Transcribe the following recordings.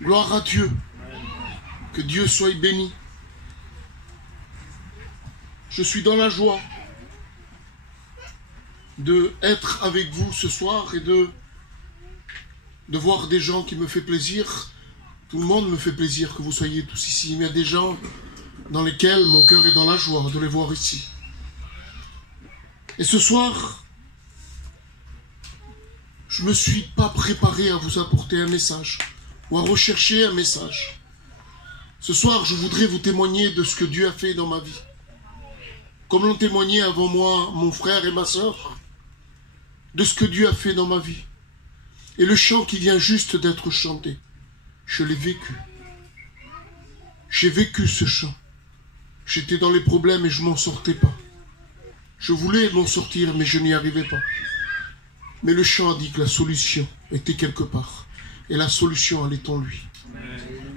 Gloire à Dieu. Que Dieu soit béni. Je suis dans la joie d'être avec vous ce soir et de voir des gens qui me font plaisir. Tout le monde me fait plaisir que vous soyez tous ici. Mais il y a des gens dans lesquels mon cœur est dans la joie de les voir ici. Et ce soir, je ne me suis pas préparé à vous apporter un message ou à rechercher un message. Ce soir, je voudrais vous témoigner de ce que Dieu a fait dans ma vie. Comme l'ont témoigné avant moi mon frère et ma sœur, de ce que Dieu a fait dans ma vie. Et le chant qui vient juste d'être chanté, je l'ai vécu. J'ai vécu ce chant. J'étais dans les problèmes et je m'en sortais pas. Je voulais m'en sortir, mais je n'y arrivais pas. Mais le chant a dit que la solution était quelque part. Et la solution, elle est en lui.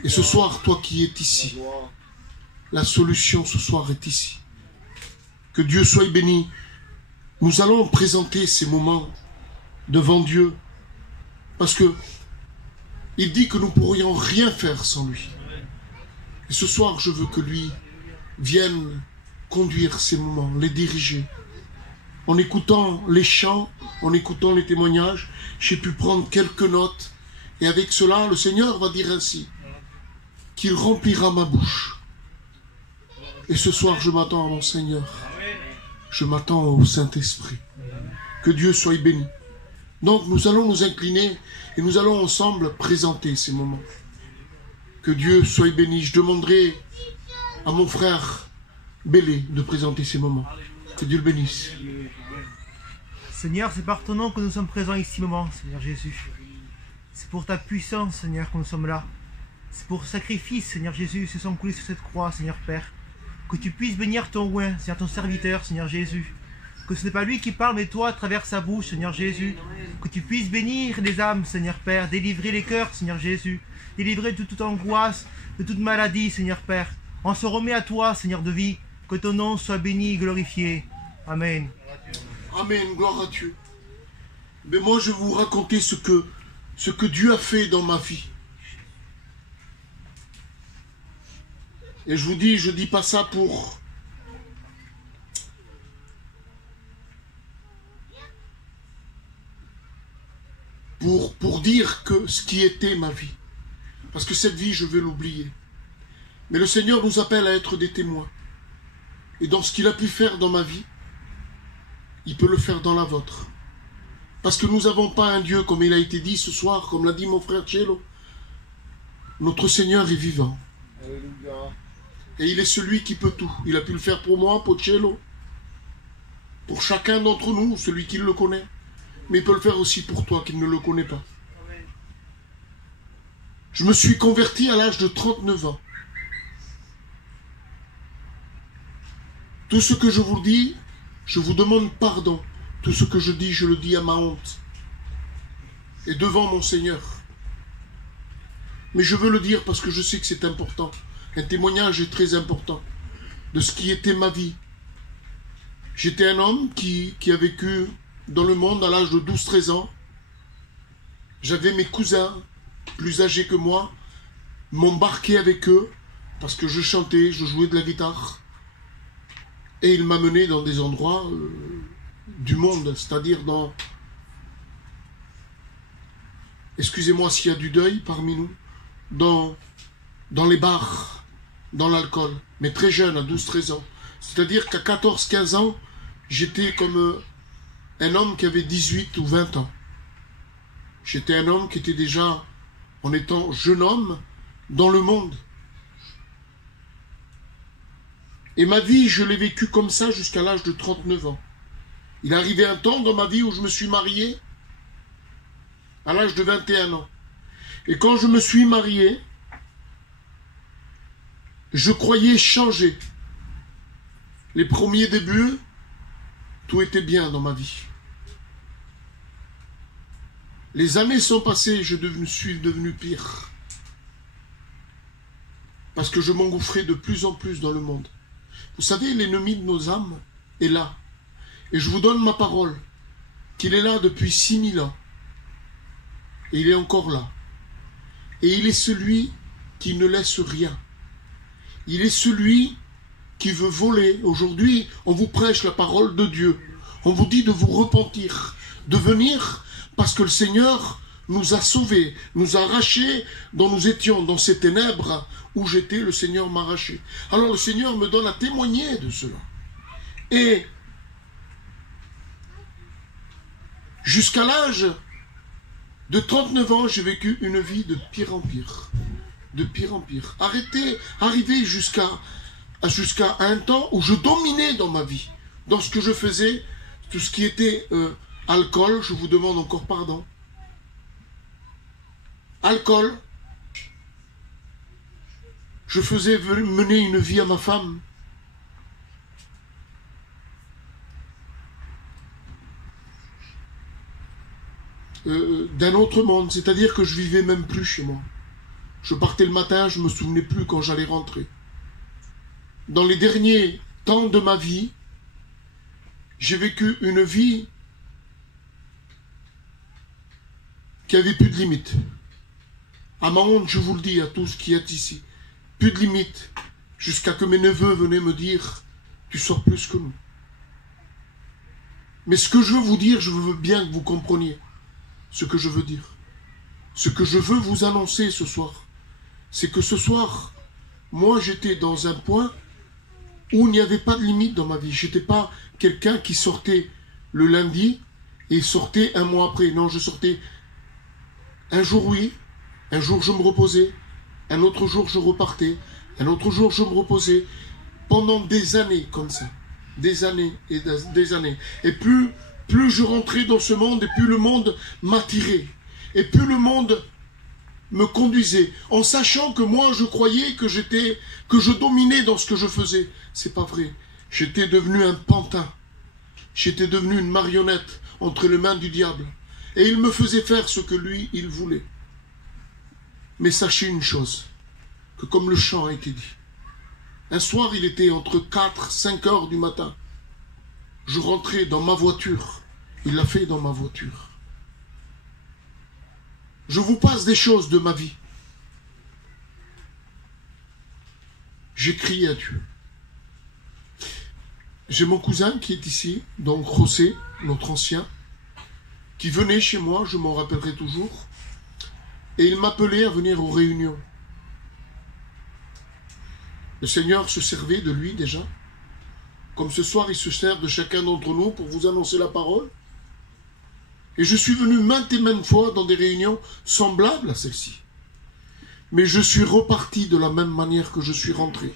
Et ce soir, toi qui es ici, la solution ce soir est ici. Que Dieu soit béni. Nous allons présenter ces moments devant Dieu. Parce que il dit que nous ne pourrions rien faire sans lui. Et ce soir, je veux que lui vienne conduire ces moments, les diriger. En écoutant les chants, en écoutant les témoignages, j'ai pu prendre quelques notes. Et avec cela, le Seigneur va dire ainsi, qu'il remplira ma bouche. Et ce soir, je m'attends à mon Seigneur. Je m'attends au Saint-Esprit. Que Dieu soit béni. Donc, nous allons nous incliner et nous allons ensemble présenter ces moments. Que Dieu soit béni. Je demanderai à mon frère Bélé de présenter ces moments. Que Dieu le bénisse. Seigneur, c'est par ton nom que nous sommes présents ici, moment, Seigneur Jésus. C'est pour ta puissance, Seigneur, que nous sommes là. C'est pour sacrifice, Seigneur Jésus, se sont coulés sur cette croix, Seigneur Père. Que tu puisses bénir ton oint, Seigneur, ton serviteur, Seigneur Jésus. Que ce n'est pas lui qui parle, mais toi, à travers sa bouche, Seigneur Jésus. Que tu puisses bénir les âmes, Seigneur Père, délivrer les cœurs, Seigneur Jésus. Délivrer de toute angoisse, de toute maladie, Seigneur Père. On se remet à toi, Seigneur de vie. Que ton nom soit béni et glorifié. Amen. Amen, gloire à Dieu. Mais moi, je vais vous raconter ce que Dieu a fait dans ma vie. Et je vous dis, je ne dis pas ça pour dire que ce qui était ma vie. Parce que cette vie, je vais l'oublier. Mais le Seigneur nous appelle à être des témoins. Et dans ce qu'il a pu faire dans ma vie, il peut le faire dans la vôtre. Parce que nous n'avons pas un Dieu, comme il a été dit ce soir, comme l'a dit mon frère Cielo. Notre Seigneur est vivant. Alléluia. Et il est celui qui peut tout. Il a pu le faire pour moi, pour Cielo. Pour chacun d'entre nous, celui qui le connaît. Mais il peut le faire aussi pour toi qui ne le connais pas. Je me suis converti à l'âge de 39 ans. Tout ce que je vous dis, je vous demande pardon. Tout ce que je dis, je le dis à ma honte. Et devant mon Seigneur. Mais je veux le dire parce que je sais que c'est important. Un témoignage est très important de ce qui était ma vie. J'étais un homme qui a vécu dans le monde à l'âge de 12-13 ans. J'avais mes cousins plus âgés que moi, m'embarquer avec eux parce que je chantais, je jouais de la guitare. Et il m'a mené dans des endroits du monde, c'est-à-dire dans... Excusez-moi s'il y a du deuil parmi nous. Dans les bars, dans l'alcool. Mais très jeune, à 12-13 ans. C'est-à-dire qu'à 14-15 ans, j'étais comme un homme qui avait 18 ou 20 ans. J'étais un homme qui était déjà, en étant jeune homme, dans le monde. Et ma vie, je l'ai vécue comme ça jusqu'à l'âge de 39 ans. Il est arrivé un temps dans ma vie où je me suis marié à l'âge de 21 ans. Et quand je me suis marié, je croyais changer. Les premiers débuts, tout était bien dans ma vie. Les années sont passées et je suis devenu pire. Parce que je m'engouffrais de plus en plus dans le monde. Vous savez, l'ennemi de nos âmes est là. Et je vous donne ma parole, qu'il est là depuis 6000 ans. Et il est encore là. Et il est celui qui ne laisse rien. Il est celui qui veut voler. Aujourd'hui, on vous prêche la parole de Dieu. On vous dit de vous repentir, de venir parce que le Seigneur nous a sauvés, nous a arrachés dont nous étions dans ces ténèbres où j'étais, le Seigneur m'a arraché. Alors le Seigneur me donne à témoigner de cela. Et jusqu'à l'âge de 39 ans, j'ai vécu une vie de pire en pire. De pire en pire. Arrivé jusqu'à un temps où je dominais dans ma vie, dans ce que je faisais, tout ce qui était alcool, je vous demande encore pardon. Alcool. Je faisais mener une vie à ma femme. D'un autre monde, c'est-à-dire que je vivais même plus chez moi. Je partais le matin, je me souvenais plus quand j'allais rentrer. Dans les derniers temps de ma vie, j'ai vécu une vie qui avait plus de limites. À ma honte, je vous le dis à tous qui êtes ici, plus de limites, jusqu'à que mes neveux venaient me dire « Tu sors plus que nous ». Mais ce que je veux vous dire, je veux bien que vous compreniez ce que je veux dire. Ce que je veux vous annoncer ce soir, c'est que ce soir, moi j'étais dans un point où il n'y avait pas de limite dans ma vie. Je n'étais pas quelqu'un qui sortait le lundi et sortait un mois après. Non, je sortais un jour oui, un jour je me reposais, un autre jour je repartais, un autre jour je me reposais. Pendant des années comme ça. Des années et des années. Et plus je rentrais dans ce monde, et plus le monde m'attirait. Et plus le monde me conduisait. En sachant que moi je croyais que je dominais dans ce que je faisais. C'est pas vrai. J'étais devenu un pantin. J'étais devenu une marionnette entre les mains du diable. Et il me faisait faire ce que lui, il voulait. Mais sachez une chose, que comme le chant a été dit, un soir il était entre 4-5 heures du matin. Je rentrais dans ma voiture. Il l'a fait dans ma voiture. Je vous passe des choses de ma vie. J'ai crié à Dieu. J'ai mon cousin qui est ici, donc José, notre ancien, qui venait chez moi, je m'en rappellerai toujours, et il m'appelait à venir aux réunions. Le Seigneur se servait de lui déjà. Comme ce soir, il se sert de chacun d'entre nous pour vous annoncer la parole. Et je suis venu maintes et maintes fois dans des réunions semblables à celle-ci. Mais je suis reparti de la même manière que je suis rentré.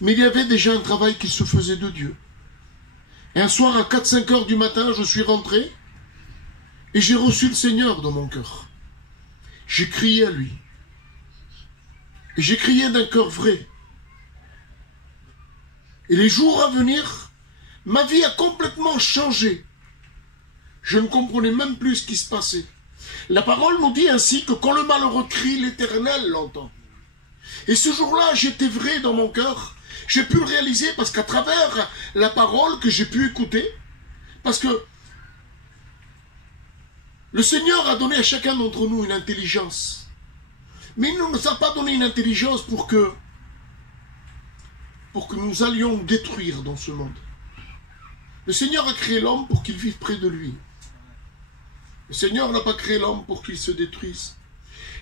Mais il y avait déjà un travail qui se faisait de Dieu. Et un soir, à 4-5 heures du matin, je suis rentré et j'ai reçu le Seigneur dans mon cœur. J'ai crié à lui. Et j'ai crié d'un cœur vrai. Et les jours à venir, ma vie a complètement changé. Je ne comprenais même plus ce qui se passait. La parole nous dit ainsi que quand le malheureux crie, l'Éternel l'entend. Et ce jour-là, j'étais vrai dans mon cœur. J'ai pu le réaliser parce qu'à travers la parole que j'ai pu écouter, parce que le Seigneur a donné à chacun d'entre nous une intelligence. Mais il ne nous a pas donné une intelligence pour que nous allions détruire dans ce monde. Le Seigneur a créé l'homme pour qu'il vive près de lui. Le Seigneur n'a pas créé l'homme pour qu'il se détruise.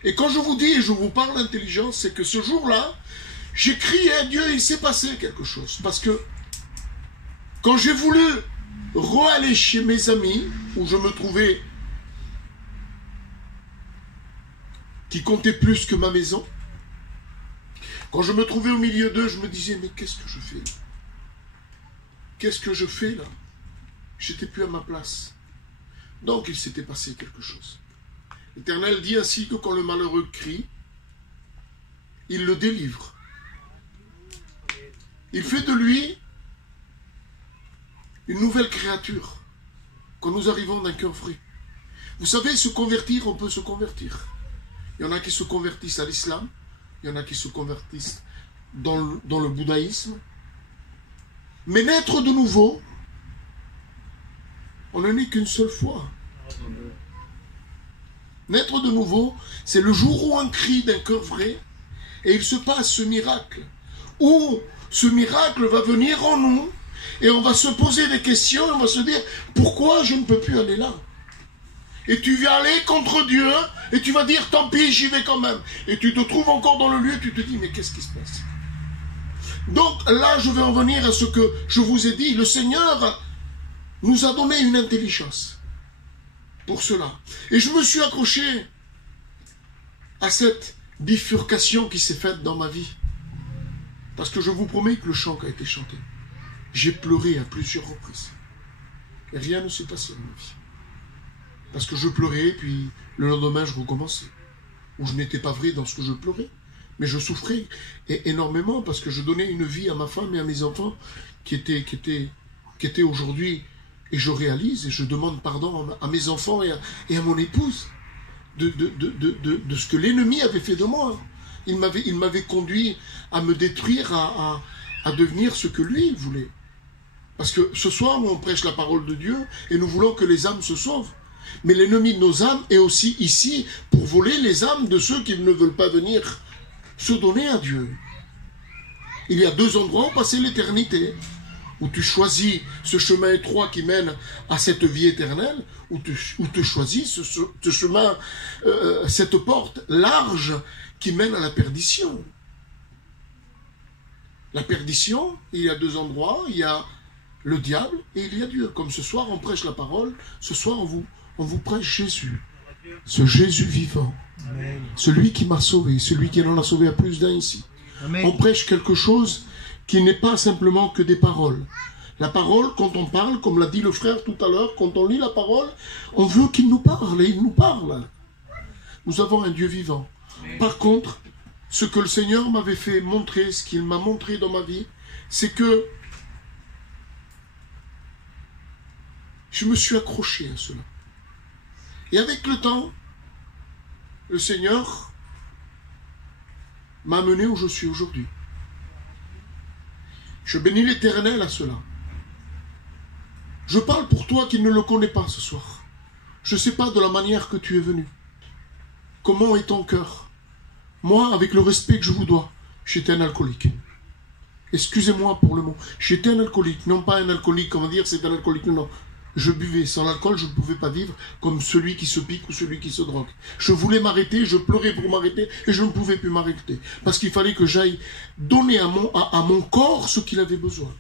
Et quand je vous dis et je vous parle d'intelligence, c'est que ce jour-là, j'ai crié à Dieu et il s'est passé quelque chose. Parce que quand j'ai voulu re-aller chez mes amis, où je me trouvais, qui comptait plus que ma maison, quand je me trouvais au milieu d'eux, je me disais, mais qu'est-ce que je fais là? Qu'est-ce que je fais là? J'étais plus à ma place. Donc il s'était passé quelque chose. L'Éternel dit ainsi que quand le malheureux crie, il le délivre. Il fait de lui une nouvelle créature quand nous arrivons d'un cœur vrai. Vous savez, se convertir, on peut se convertir. Il y en a qui se convertissent à l'islam, il y en a qui se convertissent dans le bouddhisme. Mais naître de nouveau, on n'en est qu'une seule fois. Naître de nouveau, c'est le jour où on crie d'un cœur vrai et il se passe ce miracle. Où ce miracle va venir en nous et on va se poser des questions et on va se dire pourquoi je ne peux plus aller là. Et tu vas aller contre Dieu et tu vas dire tant pis, j'y vais quand même. Et tu te trouves encore dans le lieu et tu te dis mais qu'est-ce qui se passe? Donc là je vais en venir à ce que je vous ai dit. Le Seigneur nous a donné une intelligence pour cela. Et je me suis accroché à cette bifurcation qui s'est faite dans ma vie. Parce que je vous promets que le chant qui a été chanté, j'ai pleuré à plusieurs reprises. Et rien ne s'est passé dans ma vie. Parce que je pleurais, puis le lendemain je recommençais. Ou je n'étais pas vrai dans ce que je pleurais. Mais je souffrais énormément parce que je donnais une vie à ma femme et à mes enfants qui étaient aujourd'hui. Et je réalise et je demande pardon à mes enfants et à mon épouse de ce que l'ennemi avait fait de moi. Il m'avait conduit à me détruire, à devenir ce que lui il voulait. Parce que ce soir, nous on prêche la parole de Dieu et nous voulons que les âmes se sauvent. Mais l'ennemi de nos âmes est aussi ici pour voler les âmes de ceux qui ne veulent pas venir se donner à Dieu. Il y a deux endroits où passer l'éternité. Où tu choisis ce chemin étroit qui mène à cette vie éternelle, ou tu choisis ce chemin, cette porte large qui mène à la perdition. La perdition, il y a deux endroits, il y a le diable et il y a Dieu. Comme ce soir on prêche la parole, ce soir on vous prêche Jésus, ce Jésus vivant, Amen. Celui qui m'a sauvé, celui qui en a sauvé à plus d'un ici. Amen. On prêche quelque chose qui n'est pas simplement que des paroles. La parole, quand on parle, comme l'a dit le frère tout à l'heure, quand on lit la parole, on veut qu'il nous parle, et il nous parle. Nous avons un Dieu vivant. Par contre, ce que le Seigneur m'avait fait montrer, ce qu'il m'a montré dans ma vie, c'est que je me suis accroché à cela. Et avec le temps, le Seigneur m'a amené où je suis aujourd'hui. Je bénis l'Éternel à cela. Je parle pour toi qui ne le connais pas ce soir. Je ne sais pas de la manière que tu es venu. Comment est ton cœur? Moi, avec le respect que je vous dois, j'étais un alcoolique. Excusez-moi pour le mot. J'étais un alcoolique. Non pas un alcoolique, on va dire c'est un alcoolique. Non, non. Je buvais. Sans l'alcool, je ne pouvais pas vivre comme celui qui se pique ou celui qui se drogue. Je voulais m'arrêter, je pleurais pour m'arrêter et je ne pouvais plus m'arrêter. Parce qu'il fallait que j'aille donner à mon corps ce qu'il avait besoin.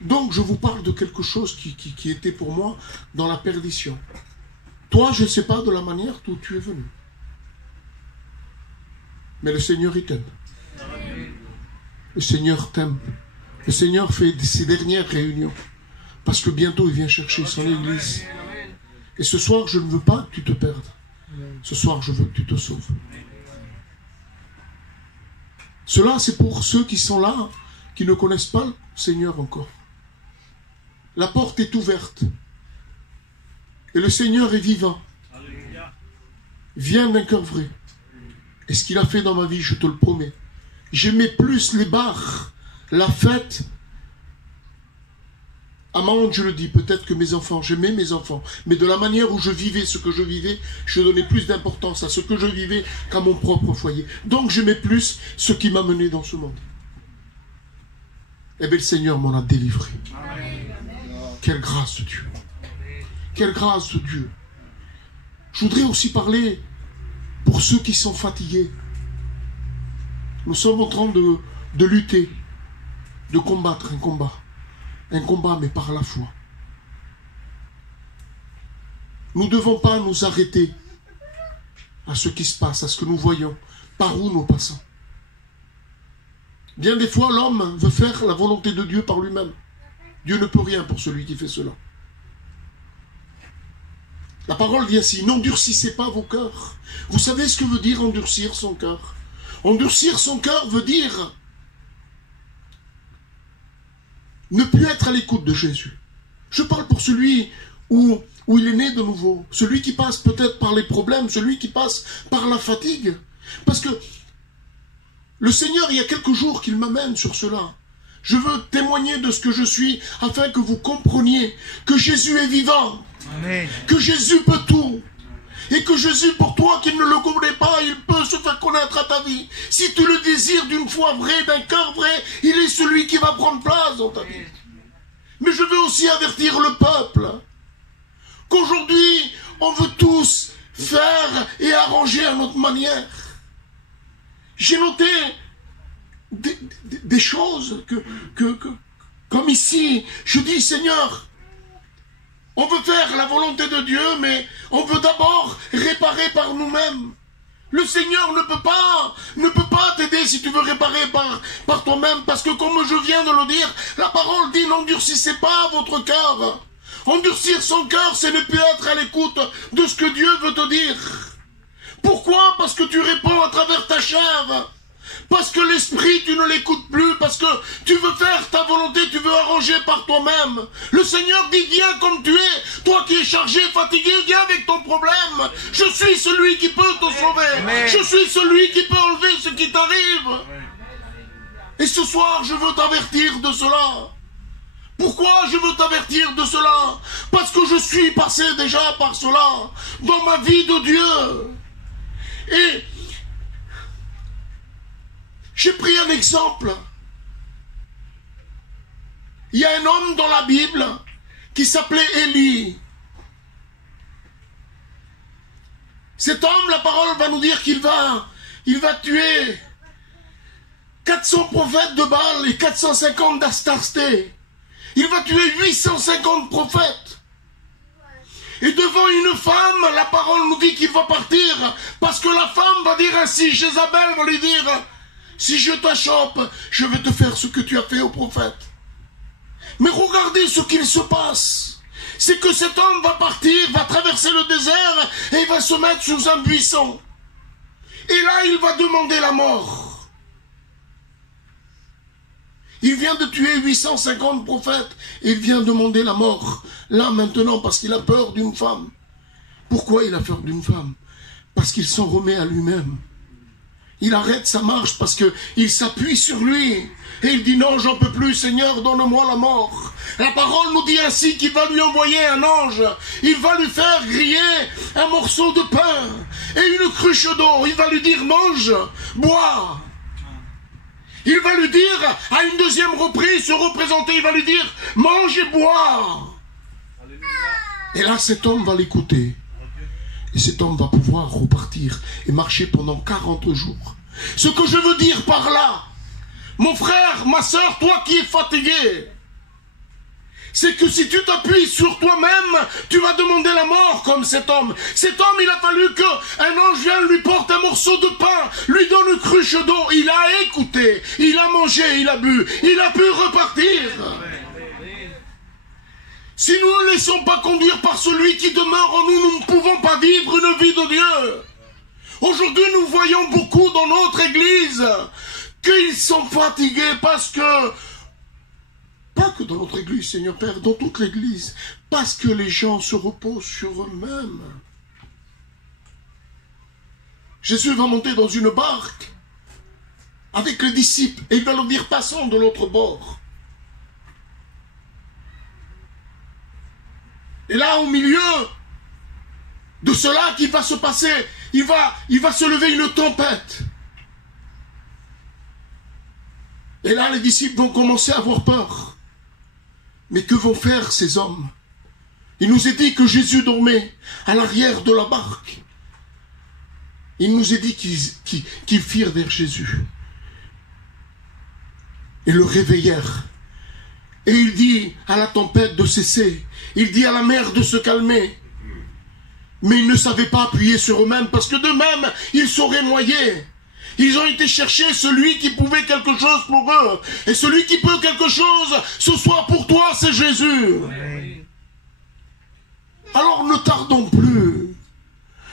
Donc je vous parle de quelque chose qui était pour moi dans la perdition. Toi, je ne sais pas de la manière dont tu es venu. Mais le Seigneur, il t'aime. Le Seigneur t'aime. Le Seigneur fait ses dernières réunions. Parce que bientôt, il vient chercher son Église. Et ce soir, je ne veux pas que tu te perdes. Ce soir, je veux que tu te sauves. Cela, c'est pour ceux qui sont là, qui ne connaissent pas le Seigneur encore. La porte est ouverte. Et le Seigneur est vivant. Viens d'un cœur vrai. Et ce qu'il a fait dans ma vie, je te le promets. J'aimais plus les bars, la fête. À ma honte, je le dis, peut-être que mes enfants, j'aimais mes enfants. Mais de la manière où je vivais ce que je vivais, je donnais plus d'importance à ce que je vivais qu'à mon propre foyer. Donc j'aimais plus ce qui m'a mené dans ce monde. Eh bien, le Seigneur m'en a délivré. Amen. Quelle grâce de Dieu. Quelle grâce de Dieu. Je voudrais aussi parler pour ceux qui sont fatigués. Nous sommes en train de lutter, de combattre un combat. Un combat, mais par la foi. Nous ne devons pas nous arrêter à ce qui se passe, à ce que nous voyons, par où nous passons. Bien des fois, l'homme veut faire la volonté de Dieu par lui-même. Dieu ne peut rien pour celui qui fait cela. La parole dit ainsi, n'endurcissez pas vos cœurs. Vous savez ce que veut dire endurcir son cœur? Endurcir son cœur veut dire ne plus être à l'écoute de Jésus. Je parle pour celui où il est né de nouveau, celui qui passe peut-être par les problèmes, celui qui passe par la fatigue. Parce que le Seigneur, il y a quelques jours qu'il m'amène sur cela. Je veux témoigner de ce que je suis afin que vous compreniez que Jésus est vivant, Amen. Que Jésus peut tout. Et que Jésus, pour toi qui ne le connais pas, il peut se faire connaître à ta vie. Si tu le désires d'une foi vraie, d'un cœur vrai, il est celui qui va prendre place dans ta vie. Mais je veux aussi avertir le peuple qu'aujourd'hui, on veut tous faire et arranger à notre manière. J'ai noté des choses comme ici, je dis, Seigneur, on veut faire la volonté de Dieu, mais on veut d'abord réparer par nous-mêmes. Le Seigneur ne peut pas t'aider si tu veux réparer par toi-même, parce que comme je viens de le dire, la parole dit, n'endurcissez pas votre cœur. Endurcir son cœur, c'est ne plus être à l'écoute de ce que Dieu veut te dire. Pourquoi? Parce que tu réponds à travers ta chair. Parce que l'esprit, tu ne l'écoutes plus, parce que tu veux faire ta volonté, tu veux arranger par toi-même. Le Seigneur dit, viens comme tu es, toi qui es chargé, fatigué, viens avec ton problème. Je suis celui qui peut te sauver. Amen. Je suis celui qui peut enlever ce qui t'arrive. Et ce soir, je veux t'avertir de cela. Pourquoi je veux t'avertir de cela? Parce que je suis passé déjà par cela dans ma vie de Dieu. Et j'ai pris un exemple. Il y a un homme dans la Bible qui s'appelait Élie. Cet homme, la parole va nous dire qu'il va tuer 400 prophètes de Baal et 450 d'Astarté. Il va tuer 850 prophètes. Et devant une femme, la parole nous dit qu'il va partir, parce que la femme va dire ainsi, Jézabel va lui dire, si je t'achoppe, je vais te faire ce que tu as fait au prophète. Mais regardez ce qu'il se passe. C'est que cet homme va partir, va traverser le désert, et il va se mettre sous un buisson. Et là, il va demander la mort. Il vient de tuer 850 prophètes et il vient demander la mort. Là, maintenant, parce qu'il a peur d'une femme. Pourquoi il a peur d'une femme? Parce qu'il s'en remet à lui-même. Il arrête sa marche parce qu'il s'appuie sur lui. Et il dit, non, j'en peux plus, Seigneur, donne-moi la mort. La parole nous dit ainsi qu'il va lui envoyer un ange. Il va lui faire griller un morceau de pain et une cruche d'eau. Il va lui dire, mange, bois. Il va lui dire, à une deuxième reprise, se représenter, il va lui dire, mange et bois. Alléluia. Et là, cet homme va l'écouter. Et cet homme va pouvoir repartir et marcher pendant 40 jours. Ce que je veux dire par là, mon frère, ma soeur, toi qui es fatigué, c'est que si tu t'appuies sur toi-même, tu vas demander la mort comme cet homme. Cet homme, il a fallu qu'un ange vienne lui porte un morceau de pain, lui donne une cruche d'eau. Il a écouté, il a mangé, il a bu, il a pu repartir. Si nous ne laissons pas conduire par celui qui demeure en nous, nous ne pouvons pas vivre une vie de Dieu. Aujourd'hui, nous voyons beaucoup dans notre église qu'ils sont fatigués parce que, pas que dans notre église, Seigneur Père, dans toute l'église, parce que les gens se reposent sur eux-mêmes. Jésus va monter dans une barque avec les disciples et il va leur dire, passons de l'autre bord. Et là, au milieu de cela qui va se passer, il va se lever une tempête. Et là, les disciples vont commencer à avoir peur. Mais que vont faire ces hommes? Il nous est dit que Jésus dormait à l'arrière de la barque. Il nous est dit qu'ils firent vers Jésus et le réveillèrent. Et il dit à la tempête de cesser. Il dit à la mer de se calmer. Mais ils ne savaient pas appuyer sur eux-mêmes parce que d'eux-mêmes, ils seraient noyés. Ils ont été chercher celui qui pouvait quelque chose pour eux. Et celui qui peut quelque chose, ce soir pour toi, c'est Jésus. Amen. Alors ne tardons plus.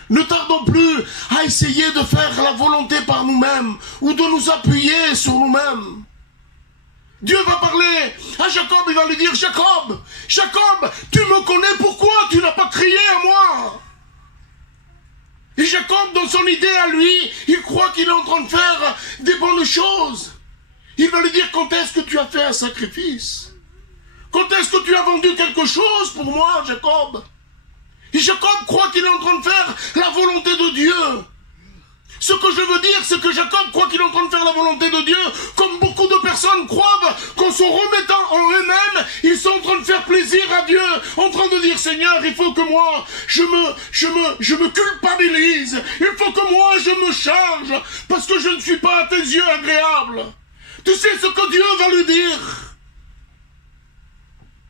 Ne tardons plus à essayer de faire la volonté par nous-mêmes ou de nous appuyer sur nous-mêmes. Dieu va parler à Jacob, il va lui dire, Jacob, Jacob, tu me connais, pourquoi tu n'as pas crié à moi? Et Jacob, dans son idée à lui, il croit qu'il est en train de faire des bonnes choses. Il va lui dire, quand est-ce que tu as fait un sacrifice? Quand est-ce que tu as vendu quelque chose pour moi, Jacob? Et Jacob croit qu'il est en train de faire la train de faire la volonté de Dieu, comme beaucoup de personnes croient qu'en se remettant en eux-mêmes, ils sont en train de faire plaisir à Dieu, en train de dire, Seigneur, il faut que moi, je me culpabilise, il faut que moi, je me change, parce que je ne suis pas à tes yeux agréable. Tu sais ce que Dieu va lui dire?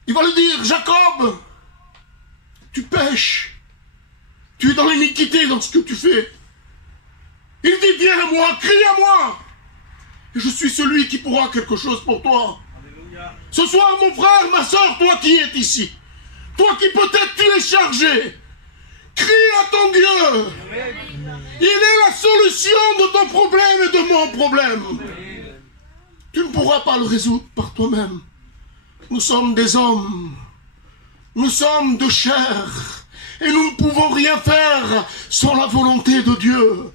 Il va lui dire, Jacob, tu pêches, tu es dans l'iniquité dans ce que tu fais. Il dit, viens à moi, crie à moi, et je suis celui qui pourra quelque chose pour toi. Alléluia. Ce soir, mon frère, ma soeur, toi qui es ici, toi qui peut-être tu es chargé, crie à ton Dieu. Il est la solution de ton problème et de mon problème. Tu ne pourras pas le résoudre par toi-même. Nous sommes des hommes, nous sommes de chair, et nous ne pouvons rien faire sans la volonté de Dieu.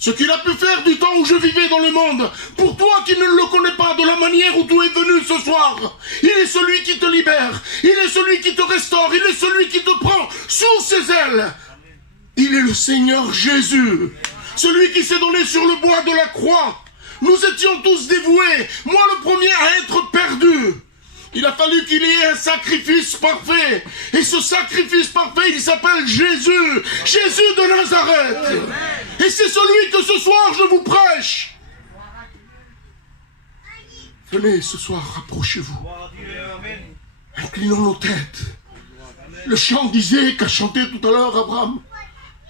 Ce qu'il a pu faire du temps où je vivais dans le monde, pour toi qui ne le connais pas, de la manière où tu es venu ce soir, il est celui qui te libère, il est celui qui te restaure, il est celui qui te prend sous ses ailes. Il est le Seigneur Jésus, celui qui s'est donné sur le bois de la croix. Nous étions tous dévoués, moi le premier à être perdu. Il a fallu qu'il y ait un sacrifice parfait. Et ce sacrifice parfait, il s'appelle Jésus. Jésus de Nazareth. Et c'est celui que ce soir je vous prêche. Venez ce soir, rapprochez-vous. Inclinons nos têtes. Le chant disait qu'a chanté tout à l'heure Abraham.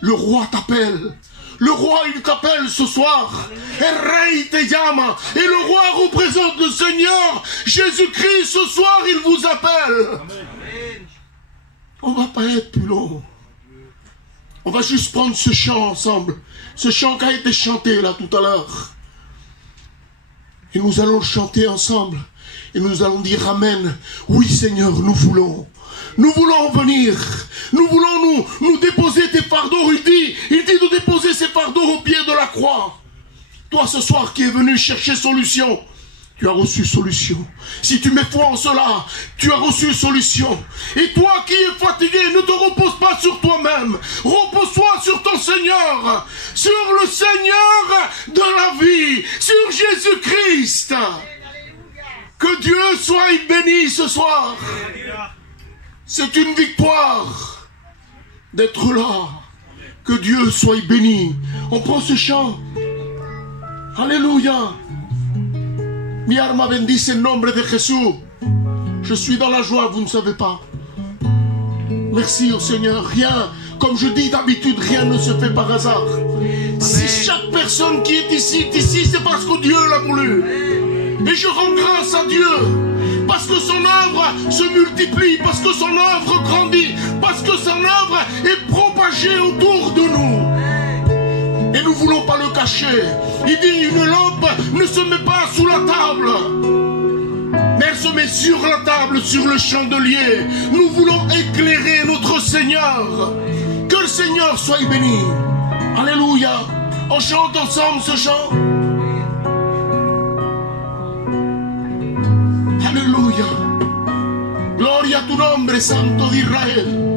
Le roi t'appelle. Le roi, il t'appelle ce soir. Et le roi représente le Seigneur. Jésus-Christ, ce soir, il vous appelle. On ne va pas être plus long. On va juste prendre ce chant ensemble. Ce chant qui a été chanté là tout à l'heure. Et nous allons chanter ensemble. Et nous allons dire Amen. Oui Seigneur, nous voulons. Nous voulons venir. Nous voulons nous déposer tes fardeaux. Il dit de déposer ses fardeaux au pied de la croix. Toi ce soir qui es venu chercher solution, tu as reçu solution. Si tu mets foi en cela, tu as reçu solution. Et toi qui es fatigué, ne te repose pas sur toi-même. Repose-toi sur ton Seigneur. Sur le Seigneur de la vie. Sur Jésus-Christ. Que Dieu soit béni ce soir. C'est une victoire d'être là. Que Dieu soit béni. On prend ce chant. Alléluia. Mi alma bendice en nombre de Jésus. Je suis dans la joie, vous ne savez pas. Merci au Seigneur. Rien, comme je dis d'habitude, rien ne se fait par hasard. Amen. Si chaque personne qui est ici, c'est parce que Dieu l'a voulu. Et je rends grâce à Dieu. Parce que son œuvre se multiplie, parce que son œuvre grandit, parce que son œuvre est propagée autour de nous. Et nous ne voulons pas le cacher. Il dit une lampe ne se met pas sous la table, mais elle se met sur la table, sur le chandelier. Nous voulons éclairer notre Seigneur. Que le Seigneur soit béni. Alléluia. On chante ensemble ce chant. Aleluya. Gloria a tu nombre, Santo de Israel.